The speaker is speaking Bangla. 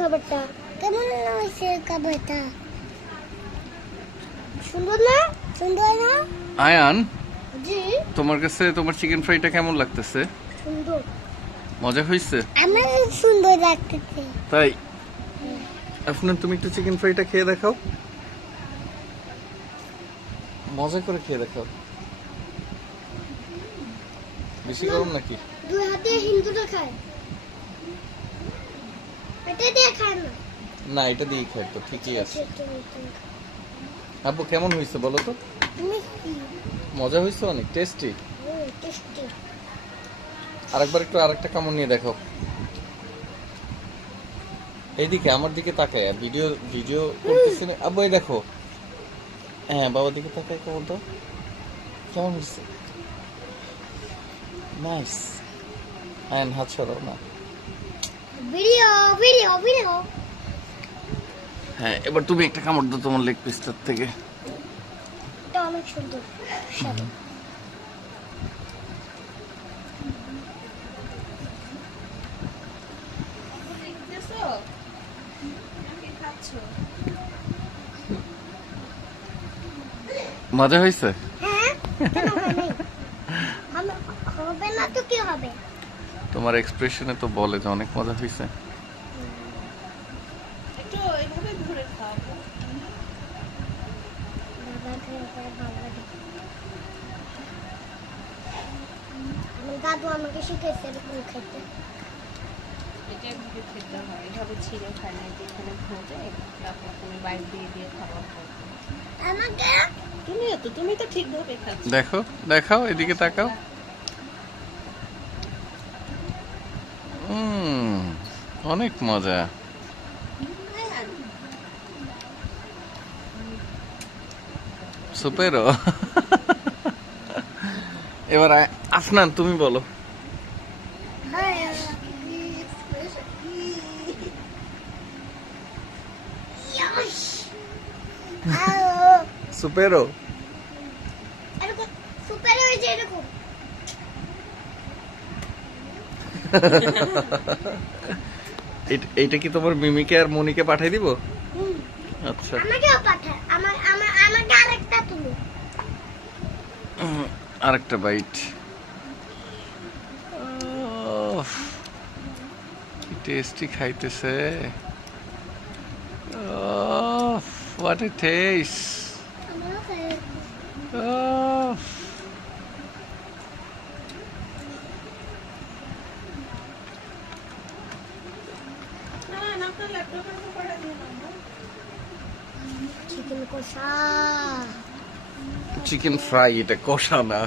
খাবারটা কেমন হয়েছে? খাবারটা সুন্দর না? সুন্দর না আয়ান, জি তোমার কাছে তোমার চিকেন ফ্রাইটা কেমন লাগতেছে? সুন্দর। মজা হয়েছে? আমার সুন্দর লাগতেছে। তাই আফনান, তুমি একটু চিকেন ফ্রাইটা খেয়ে দেখাও, মজা করে খেয়ে দেখাও। বেশি গরম নাকি? দুই হাতে হিন্দুটা খায়, এটা দিয়ে খায় না। না, এটা দিয়ে খাই তো ঠিকই আছে। আব্বু কেমন হয়েছে বলো তো? মিষ্টি, মজা হয়েছে, অনেক টেস্টি। টেস্টি। আরেকটা কামড় নিয়ে দেখো। এইদিকে আমার দিকে তাকায়, ভিডিও ভিডিও করতেছি না। আব্বু এই দেখো, হ্যাঁ বাবার দিকে তাকায়, কেমন তো কেমন হয়েছে? নাইস। হ্যাঁ, হাত সরাও না। Video video video. হ্যাঁ, এবার তুমি একটা কামড় দাও তোমার লেগ পিসটার থেকে। এটা অনেক সুন্দর সাদা। মজা হয়েছে? হ্যাঁ, কেন হয় নাই? হবে না তো কি হবে? তোমার এক্সপ্রেশনে তো বলে যে অনেক মজা হয়েছে। একটু এইভাবে ধরে খাওয়াবো। আমার দাদু আমাকে শিখেছে এরকম খেতে। এটা এভাবে খেতে হয়, এভাবে ছিঁড়ে খায় না, যে এখানে ভোজে তারপর তুমি বাইরে দিয়ে দিয়ে খাবার খাবে। আমাকে তুমি তো ঠিকভাবে খাচ্ছ। দেখো, দেখাও, এদিকে তাকাও। অনেক মজা। সুপেরো। এবার আফনান তুমি বলো। সুপেরো। এরকম সুপার হয়েছে এরকম। এইটা কি তোমার মিমিকে আর মনিকে পাঠাই দিব? হুম, আচ্ছা, আমাকেও পাঠায়। আমাকে আরেকটা তুলো। আরেকটা বাইট। কি টেস্টি খাইতেছে। What a test. আমারও খায়। না, আপনার ল্যাপটপের উপর পড়া দিন না। চিকেন কষা। চিকেন ফ্রাই, এটা কষা না।